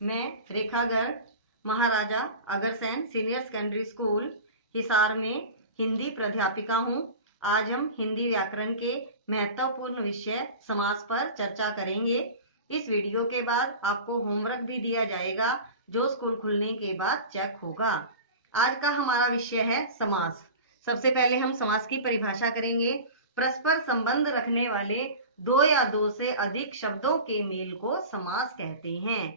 मैं Rekha Garg, Maharaja Agrasen senior secondary school Hisar में हिंदी प्राध्यापिका हूँ। आज हम हिंदी व्याकरण के महत्वपूर्ण विषय समास पर चर्चा करेंगे। इस वीडियो के बाद आपको होमवर्क भी दिया जाएगा जो स्कूल खुलने के बाद चेक होगा। आज का हमारा विषय है समास। सबसे पहले हम समास की परिभाषा करेंगे। परस्पर संबंध रखने वाले दो या दो से अधिक शब्दों के मेल को समास कहते हैं।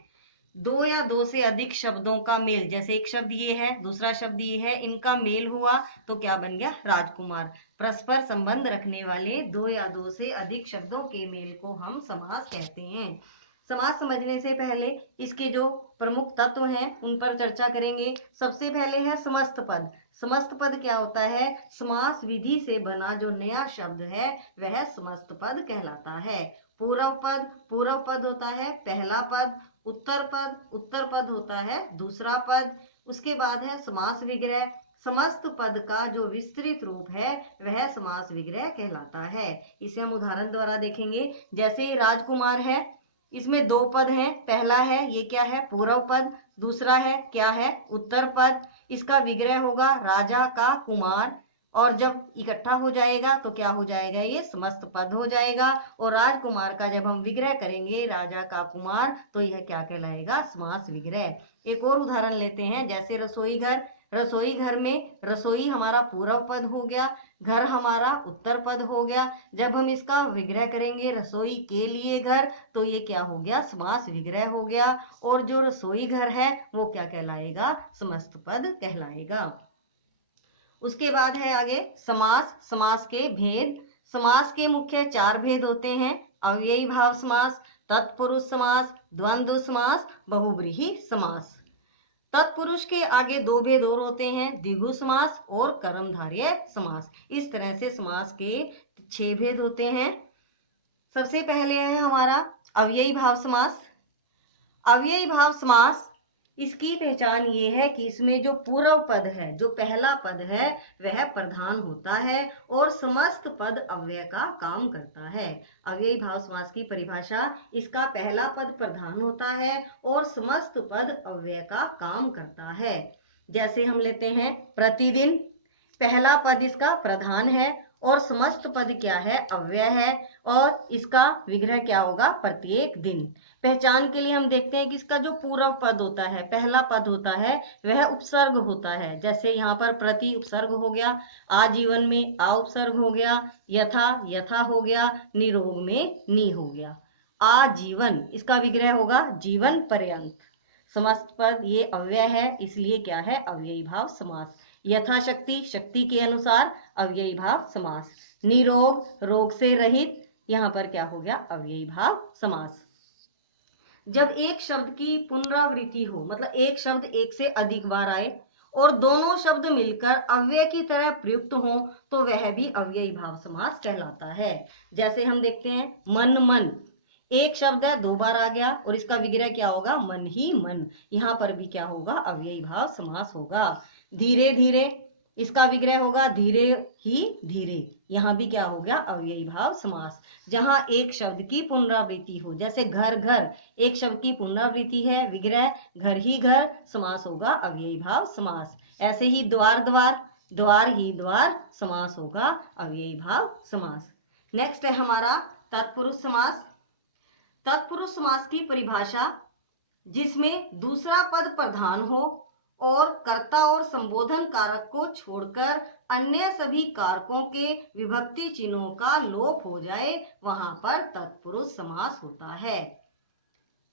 दो या दो से अधिक शब्दों का मेल, जैसे एक शब्द ये है, दूसरा शब्द ये है, इनका मेल हुआ तो क्या बन गया? राजकुमार। परस्पर संबंध रखने वाले दो या दो से अधिक शब्दों के मेल को हम समास कहते हैं। समास समझने से पहले इसके जो प्रमुख तत्व हैं उन पर चर्चा करेंगे। सबसे पहले है समस्त पद। समस्त पद क्या होता है? समास विधि से बना जो नया शब्द है वह समस्त पद कहलाता है। पूर्व पद होता है पहला पद। उत्तर पद होता है दूसरा पद। उसके बाद है समास विग्रह। समस्त पद का जो विस्तृत रूप है वह समास विग्रह कहलाता है। इसे हम उदाहरण द्वारा देखेंगे। जैसे राजकुमार है, इसमें दो पद हैं। पहला है, ये क्या है? पूर्व पद। दूसरा है, क्या है? उत्तर पद। इसका विग्रह होगा राजा का कुमार, और जब इकट्ठा हो जाएगा तो क्या हो जाएगा? ये समस्त पद हो जाएगा। और राजकुमार का जब हम विग्रह करेंगे राजा का कुमार तो यह क्या कहलाएगा? समास विग्रह। एक और उदाहरण लेते हैं। जैसे रसोई घर। रसोई घर में रसोई हमारा पूर्व पद हो गया, घर हमारा उत्तर पद हो गया। जब हम इसका विग्रह करेंगे रसोई के लिए घर तो ये क्या हो गया? समास विग्रह हो गया। और जो रसोई घर है वो क्या कहलाएगा? समस्त पद कहलाएगा। उसके बाद है आगे समास। समास के भेद। समास के मुख्य चार भेद होते हैं। अव्ययी भाव समास, तत्पुरुष समास, द्वंद्व समास, बहुव्रीहि समास। तत्पुरुष के आगे दो भेद और होते हैं, द्विगु समास और कर्मधारय समास। इस तरह से समास के 6 भेद होते हैं। सबसे पहले है हमारा अव्ययी भाव समास। अव्ययी भाव समास, इसकी पहचान ये है कि इसमें जो पूर्व पद है, जो पहला पद है वह प्रधान होता है और समस्त पद अव्यय का काम करता है। अव्ययी भाव समास की परिभाषा, इसका पहला पद प्रधान होता है और समस्त पद अव्यय का काम करता है। जैसे हम लेते हैं प्रतिदिन। पहला पद इसका प्रधान है और समस्त पद क्या है? अव्यय है। और इसका विग्रह क्या होगा? प्रत्येक दिन। पहचान के लिए हम देखते हैं कि इसका जो पूर्व पद होता है, पहला पद होता है, वह उपसर्ग होता है। जैसे यहाँ पर प्रति उपसर्ग हो गया, आजीवन में आ उपसर्ग हो गया, यथा यथा हो गया, निरोग में नी हो गया। आजीवन, इसका विग्रह होगा जीवन पर्यंत। समस्त पद ये अव्यय है, इसलिए क्या है? अव्ययी भाव समास। यथाशक्ति, शक्ति के अनुसार, अव्ययी भाव समास। निरोग, रोग से रहित, यहाँ पर क्या हो गया? अव्ययी भाव समास। जब एक शब्द की पुनरावृत्ति हो, मतलब एक शब्द एक से अधिक बार आए और दोनों शब्द मिलकर अव्यय की तरह प्रयुक्त हो तो वह भी अव्ययी भाव समास कहलाता है। जैसे हम देखते हैं मन मन, एक शब्द है, दो बार आ गया और इसका विग्रह क्या होगा? मन ही मन। यहाँ पर भी क्या होगा? अव्ययी भाव समास होगा। धीरे धीरे, इसका विग्रह होगा धीरे ही धीरे। यहाँ भी क्या हो गया? अव्ययी भाव समास। जहां एक शब्द की पुनरावृत्ति हो, जैसे घर घर, एक शब्द की पुनरावृत्ति है, विग्रह घर ही घर, समास होगा अव्ययी भाव समास। ऐसे ही द्वार द्वार, द्वार ही द्वार, समास होगा अव्ययी भाव समास। नेक्स्ट है हमारा तत्पुरुष समास। तत्पुरुष समास की परिभाषा, जिसमें दूसरा पद प्रधान हो और कर्ता और संबोधन कारक को छोड़कर अन्य सभी कारकों के विभक्ति चिन्हों का लोप हो जाए, वहां पर तत्पुरुष समास होता है।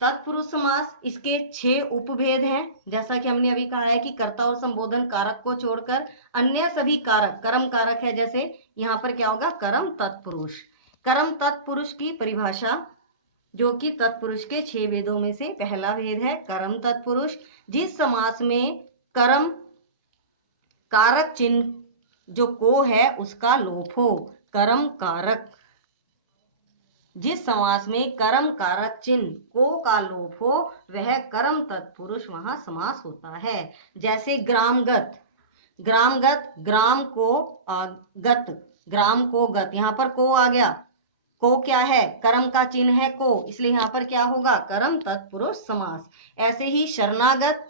तत्पुरुष समास, इसके 6 उपभेद हैं। जैसा कि हमने अभी कहा है कि कर्ता और संबोधन कारक को छोड़कर अन्य सभी कारक, कर्म कारक है, जैसे यहाँ पर क्या होगा? कर्म तत्पुरुष। कर्म तत्पुरुष की परिभाषा, जो कि तत्पुरुष के 6 भेदों में से पहला भेद है कर्म तत्पुरुष। जिस समास में कर्म कारक चिन्ह जो को है उसका लोप हो, कर्म कारक। जिस समास में कर्म कारक चिन्ह को का लोप हो वह कर्म तत्पुरुष वहां समास होता है। जैसे ग्रामगत। ग्रामगत, ग्राम को गत, ग्राम को गत, यहाँ पर को आ गया को क्या है, कर्म का चिन्ह है को, इसलिए यहाँ पर क्या होगा, कर्म तत्पुरुष समास। ऐसे ही शरणागत,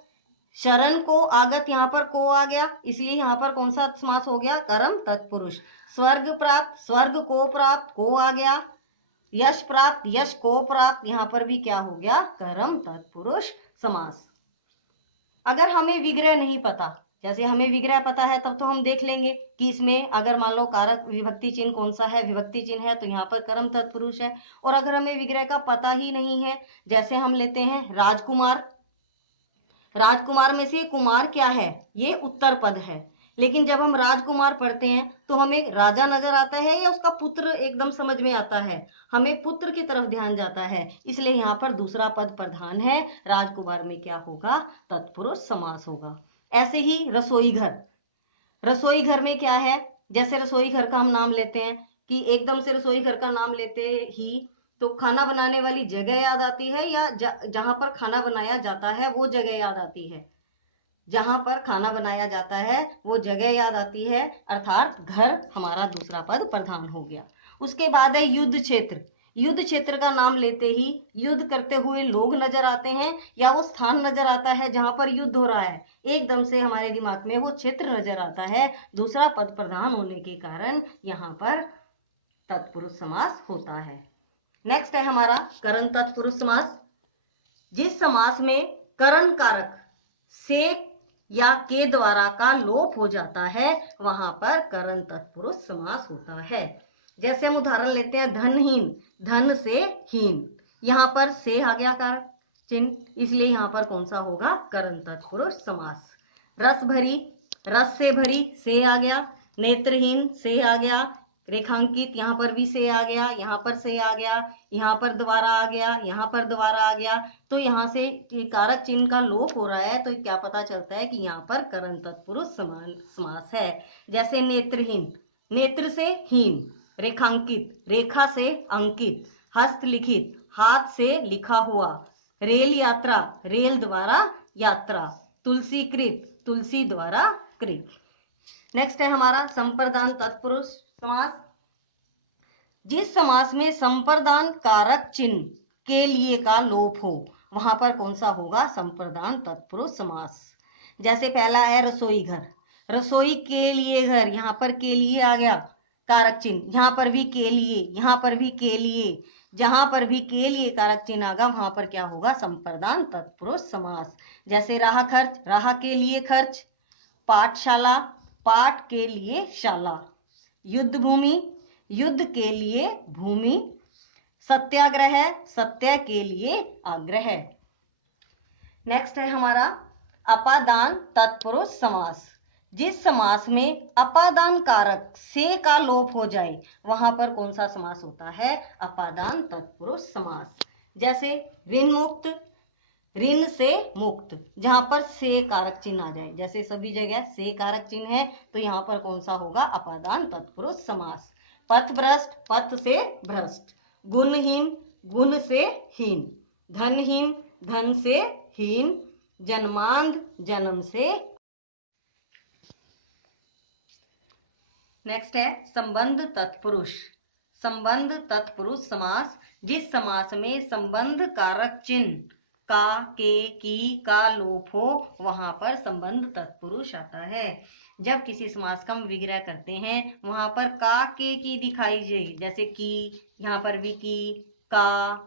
शरण को आगत, यहाँ पर को आ गया, इसलिए यहाँ पर कौन सा समास हो गया, कर्म तत्पुरुष। स्वर्ग प्राप्त, स्वर्ग को प्राप्त, को आ गया। यश प्राप्त, यश को प्राप्त, यहाँ पर भी क्या हो गया, कर्म तत्पुरुष समास। अगर हमें विग्रह नहीं पता, जैसे हमें विग्रह पता है तब तो हम देख लेंगे कि इसमें अगर मान लो कारक विभक्ति चिन्ह कौन सा है, विभक्ति चिन्ह है, तो यहाँ पर कर्म तत्पुरुष है। और अगर हमें विग्रह का पता ही नहीं है, जैसे हम लेते हैं राजकुमार, राजकुमार में से कुमार क्या है, ये उत्तर पद है, लेकिन जब हम राजकुमार पढ़ते हैं तो हमें राजा नजर आता है या उसका पुत्र एकदम समझ में आता है, हमें पुत्र की तरफ ध्यान जाता है, इसलिए यहाँ पर दूसरा पद प्रधान है। राजकुमार में क्या होगा, तत्पुरुष समास होगा। ऐसे ही रसोई घर, रसोई घर में क्या है, जैसे रसोई घर का हम नाम लेते हैं कि एकदम से रसोई घर का नाम लेते ही तो खाना बनाने वाली जगह याद आती है या जहां पर खाना बनाया जाता है वो जगह याद आती है, जहां पर खाना बनाया जाता है वो जगह याद आती है, अर्थात घर हमारा दूसरा पद प्रधान हो गया। उसके बाद है युद्ध क्षेत्र, युद्ध क्षेत्र का नाम लेते ही युद्ध करते हुए लोग नजर आते हैं या वो स्थान नजर आता है जहां पर युद्ध हो रहा है, एकदम से हमारे दिमाग में वो क्षेत्र नजर आता है, दूसरा पद प्रधान होने के कारण यहाँ पर तत्पुरुष समास होता है। नेक्स्ट है हमारा करण तत्पुरुष समास। जिस समास में करण कारक से या के द्वारा का लोप हो जाता है वहां पर करण तत्पुरुष समास होता है। जैसे हम उदाहरण लेते हैं धनहीन, धन से हीन, यहाँ पर से आ गया कारक चिन्ह, इसलिए यहाँ पर कौन सा होगा, करण तत्पुरुष समास। रस भरी, रस से भरी, से आ गया। नेत्रहीन, से आ गया। रेखांकित, यहाँ पर भी से आ गया, यहाँ पर से आ गया, यहाँ पर दोबारा आ गया, यहाँ पर दोबारा आ गया, तो यहाँ से कारक चिन्ह का लोप हो रहा है, तो क्या पता चलता है कि यहाँ पर करण तत्पुरुष समास है। जैसे नेत्रहीन, नेत्र से हीन। रेखांकित, रेखा से अंकित। हस्तलिखित, हाथ से लिखा हुआ। रेल यात्रा, रेल द्वारा यात्रा। तुलसीकृत, तुलसी द्वारा कृत। नेक्स्ट है हमारा संप्रदान तत्पुरुष समास। जिस समास में संप्रदान कारक चिन्ह के लिए का लोप हो वहां पर कौन सा होगा, संप्रदान तत्पुरुष समास। जैसे पहला है रसोई घर, रसोई के लिए घर, यहाँ पर के लिए आ गया कारक चिन्ह, यहाँ पर भी के लिए, यहाँ पर भी के लिए, जहां पर भी के लिए कारक चिन्ह आगा वहां पर क्या होगा, संप्रदान तत्पुरुष समास। जैसे राह खर्च, राह के लिए खर्च। पाठशाला, पाठ के लिए शाला। युद्ध भूमि, युद्ध के लिए भूमि। सत्याग्रह, सत्य के लिए आग्रह। नेक्स्ट है हमारा अपादान तत्पुरुष समास। जिस समास में अपादान कारक से का लोप हो जाए वहां पर कौन सा समास होता है, अपादान तत्पुरुष समास। जैसे ऋण मुक्त, ऋण से मुक्त, जहां पर से कारक चिन्ह आ जाए, जैसे सभी जगह से कारक चिन्ह है तो यहाँ पर कौन सा होगा, अपादान तत्पुरुष समास। पथ भ्रष्ट, पथ से भ्रष्ट। गुणहीन, गुण से हीन। धनहीन, धन से हीन। जन्मांध, जन्म से। नेक्स्ट है संबंध तत्पुरुष। संबंध तत्पुरुष समास। जिस समास में संबंध कारक चिन्ह का, के, की का लोप हो वहां पर संबंध तत्पुरुष आता है। जब किसी समास का हम विग्रह करते हैं वहां पर का, के, की दिखाई दे, जैसे की, यहाँ पर भी की, का,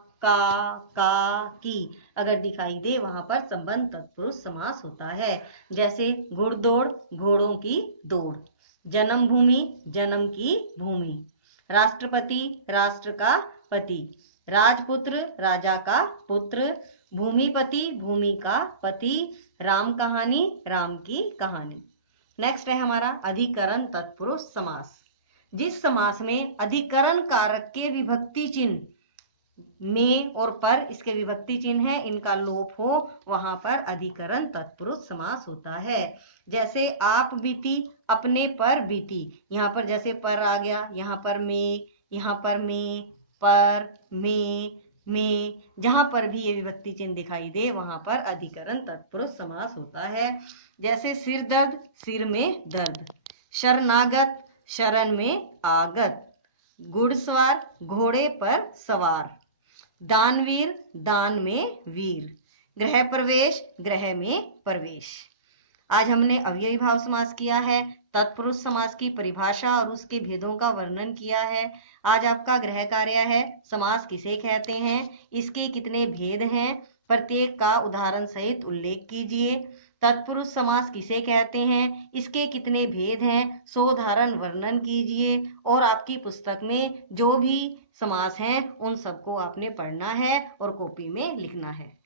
की अगर दिखाई दे वहां पर संबंध तत्पुरुष समास होता है। जैसे घुड़दौड़, घोड़ों की दौड़। जन्म भूमि, जन्म की भूमि। राष्ट्रपति, राष्ट्र का पति। राजपुत्र, राजा का पुत्र। भूमिपति, भूमि का पति। राम कहानी, राम की कहानी। नेक्स्ट है हमारा अधिकरण तत्पुरुष समास। जिस समास में अधिकरण कारक के विभक्ति चिन्ह में और पर इसके विभक्ति चिन्ह है, इनका लोप हो वहां पर अधिकरण तत्पुरुष समास होता है। जैसे आप बीती, अपने पर बीती, यहाँ पर जैसे पर आ गया, यहाँ पर में, यहाँ पर में, पर, में, जहां पर भी ये विभक्ति चिन्ह दिखाई दे वहां पर अधिकरण तत्पुरुष समास होता है। जैसे सिर दर्द, सिर में दर्द। शरणागत, शरण में आगत। घुड़सवार, घोड़े पर सवार। दानवीर, दान में वीर। गृह प्रवेश, गृह में प्रवेश। आज हमने अव्ययी भाव समास किया है, तत्पुरुष समास की परिभाषा और उसके भेदों का वर्णन किया है। आज आपका गृह कार्य है समास किसे कहते हैं, इसके कितने भेद हैं, प्रत्येक का उदाहरण सहित उल्लेख कीजिए। तत्पुरुष समास किसे कहते हैं, इसके कितने भेद हैं, सो उदाहरण वर्णन कीजिए। और आपकी पुस्तक में जो भी समास हैं उन सबको आपने पढ़ना है और कॉपी में लिखना है।